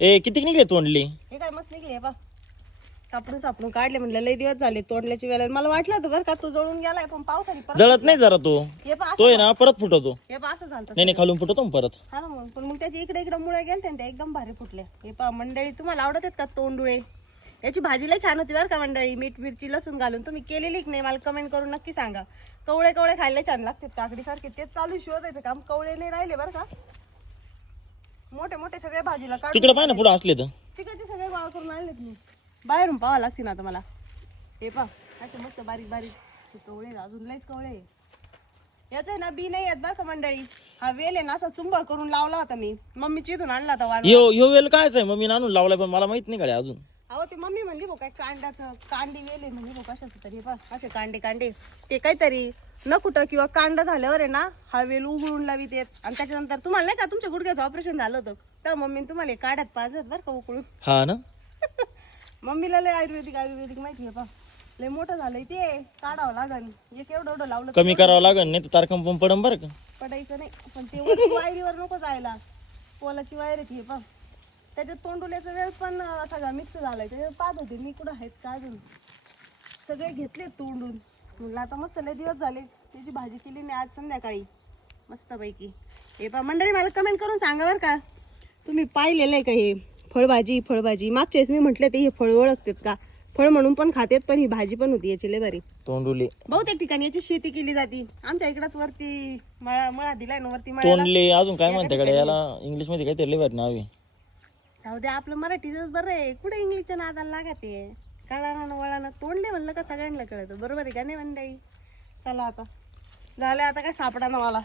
ए किती निघले तोंडली? हे काय मस्त निघले बा सापडून सापडून काढले म्हणलं लई दिवस झाले तोडल्याची वेळेला. मला वाटलं होतं बरं का तू जळून गेलाय पण पावसाने परत जळत नाही जरा तो. हे पा तो आहे ना परत फुटवतो हे पा असं झालं नाही नाही खालून फुटवतो ना परत. हा ना मग पण मग त्याची इकडे इकडे मुळे गेलते ना त्या एकदम भारी फुटल्या हे पा मंडळी तुम्हाला आवडत आहेत का तोंडुळे? याची भाजी लय छान होती बरं का मंडळी. मीठ मिरची लसूण घालून. तुम्ही केलेली की नाही मला कमेंट करून नक्की सांगा. कवळे कवळे खायला छान लागतात काकडी सारखे. तेच चालू शोधायचं काम. कवळे नाही राहिले बरं का. मोठे मोठे सगळे भाजीला तिकडे पाय ना पुढे असले तर. तिकडचे सगळे गोळा करून आणलेत मी. बाहेरून पाहावं लागते ना आता मला. हे पा असे मस्त बारीक बारीक कवळे आहेत, अजून लयच कवळे आहे. याचं आहे ना बी नाही येत बरं का मंडळी. हा वेल आहे ना असा चुंबळ करून लावला होता मी. मम्मीची इथून आणला होता यो यो वेल कायच आहे? मग मी आणून लावलाय पण मला माहीत नाही कडे अजून. अहो ते मम्मी म्हणली भाऊ काय कांड्याचं कांडी वेल आहे म्हणजे भाऊ कशाचं तरी. पा असे कांडे कांडे. ते काहीतरी न कुठं किंवा कांड झाल्यावर आहे ना हा वेल उघडून लावी ते आणि त्याच्यानंतर तुम्हाला नाही का तुमच्या गुडघ्याचं ऑपरेशन झालं होतं. तर मम्मीने तुम्हाला हे काढ्यात पाजत बरं का उकळून. हा ना? मम्मीला लय आयुर्वेदिक आयुर्वेदिक माहिती आहे पा लय मोठं झालंय ते. काढावं लागन. एक एवढं एवढं लावलं तर कमी करावं लागेल नाही तर तारकम पण पडन बरं का. पडायचं नाही. पण ते वरती वायरीवर नको जायला. पोलाची वायर आहे पा त्याच्यात तोंडुल्याचा वेळ पण अं, सगळा मिक्स झालाय. त्याच्यात पाहत होते. मी कुठं आहेत का अजून? सगळे घेतले तोंडून. म्हणलं आता मस्त लय दिवस झाले. त्याची भाजी केली नाही आज संध्याकाळी. मस्तपैकी. हे पा मंडळी मला कमेंट करून सांगा बरं का. तुम्ही पाहिलेलं आहे का हे फळभाजी फळभाजी? मागच्या वेळेस मी म्हटलं ते हे फळ ओळखतेत का? फळ म्हणून पण खातेत पण ही भाजी पण होती याची लय भारी. तोंडुले. बहुतेक ठिकाणी याची शेती केली जाते. आमच्या इकडंच वरती मळा मळा दिलाय ना वरती मळ्याला. तोंडले अजून काय म्हणते कडे याला इंग्लिशमध्ये काहीतरी लिव्हर नाव आहे. जाऊ आपलं मराठीच बरं आहे. कुठे इंग्लिशच्या नादाला लागत? कळाना वळानं तोंडले म्हणलं का सगळ्यांना कळतं. बरोबर आहे का नाही मंडळी चला आता. झालं आता काय सापडा ना मला?